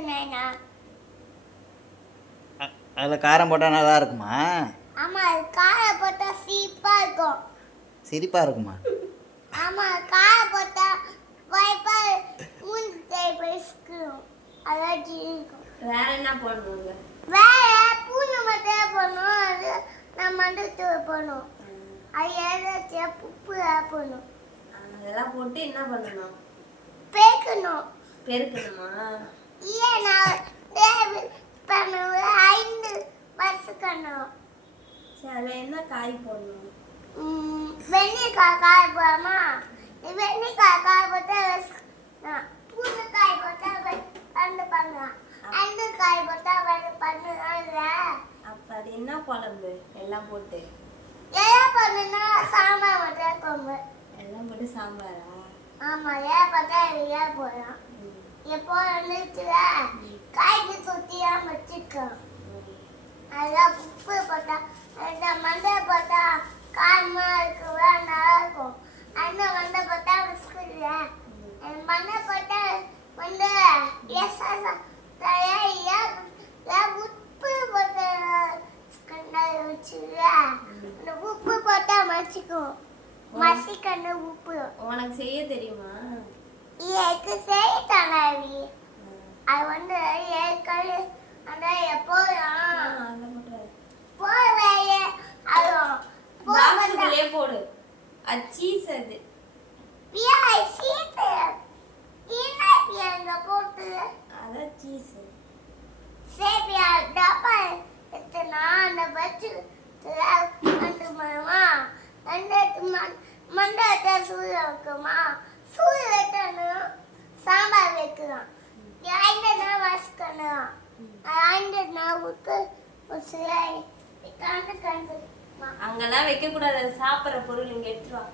சொன்னேனா? அதில் காரம் போட்டால் நல்லா இருக்குமா? ஆமாம், அது காரம் போட்டால் சீப்பாக இருக்கும். சிரிப்பாக இருக்குமா? ஆமாம், காரம் போட்டால் வாய்ப்பா மூஞ்சி தேய்க்கும். அதான் இருக்கும். வேற என்ன போடணுங்க? வேற பூனை மட்டும் போடணும். அது நான் மண்டத்தூள் போடணும். அது ஏதாச்சும் உப்பு போடணும். அதெல்லாம் போட்டு என்ன பண்ணணும்? பெருக்கணும். பெருக்கணுமா? ஏன் நான் பண்ணுவேன் 5 பசுக்கணும். சரி, அதில் என்ன காய் போடணும்? வெண்ணிக்காய் காய போடாமா? வெண்ணிக்காய் காய போட்டால் பூனைக்காய் போட்டால் பண்ணு பண்ணலாம். 5 காய் போட்டால் பண்ணுல. அப்போ அது என்ன குழம்பு? எல்லாம் போட்டு எல்லாம் பண்ணுனா சாம்பார் மட்டும் கொம்பு. எல்லாம் போட்டு சாம்பாரா? ஆமாம், ஏன் பார்த்தா ஏன் போடலாம். எப்போ வந்துச்சுல காய்க்கு சுற்றியாக வச்சுக்கோம். அதெல்லாம் உப்பு போட்டா அந்த மண்டை போட்டா காரமாக இருக்குல்ல, நல்லா இருக்கும். அந்த மண்டை போட்டா விஸ்குல அந்த மண்டை போட்டா வந்து உப்பு போட்ட வச்சுல அந்த உப்பு போட்டா மசிக்கும். மசிக்கணும் உப்பு. உனக்கு செய்ய தெரியுமா? எனக்கு செய்ய தராவி. அது வந்து ஏற்கனவே அந்த எப்போதும் போவேன். அதுவும் பாக்ஸுக்குள்ளே போடு. அது சீஸ். அது சீட்டு எங்க போட்டு அதான் சீஸ். சேப்பியா டப்பா எடுத்துனா அந்த பச்சு அந்த மரமா அந்த மண்டத்தை சூரிய வைக்குமா? சூரிய வைக்கணும், சாம்பார் வைக்கலாம். 5 நாள் வசுக்கணும். 5 நாள் விட்டு கண்டு கண்டு அங்கெல்லாம் வைக்க கூடாது. அது சாப்பிட்ற பொருள் இங்க எடுத்துட்டு வா.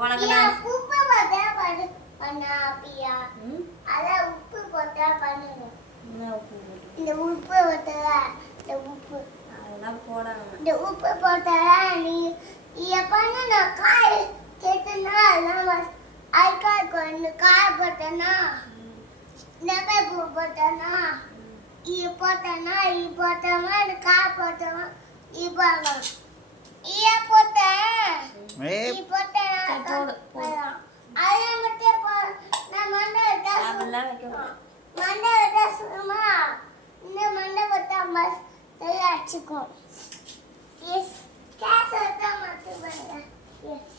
உனக்கு உப்பு போட்டா பண்ணாப்பியா? அதான் உப்பு போட்டா பண்ணுங்க. இந்த உப்பு போட்டா இந்த உப்பு அதெல்லாம் போடாம இந்த உப்பு போட்டா நீ பண்ண நான் காய் கேட்டுனா அதெல்லாம் அதுக்காக கொஞ்சம் காய் போட்டேன்னா நெப்பை பூ போட்டேன்னா இது போட்டேன்னா இது போட்டோமா இந்த காய் போட்டோமா இது போடலாம். போட்டேன் இது போட்டேன் அதெல்லாம் மட்டும் நான் மண்டை விட்டா சும்மா இந்த மண்டை விட்டா பஸ் அடிச்சுக்கும். எஸ் கேஸ் விட்டா மட்டும் பண்ணுங்க. எஸ்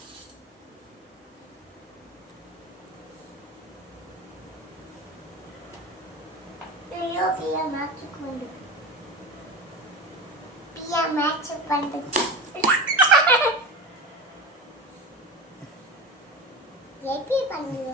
பியா மேட்ச் பண்ணு. எப்படி பண்ணுங்க?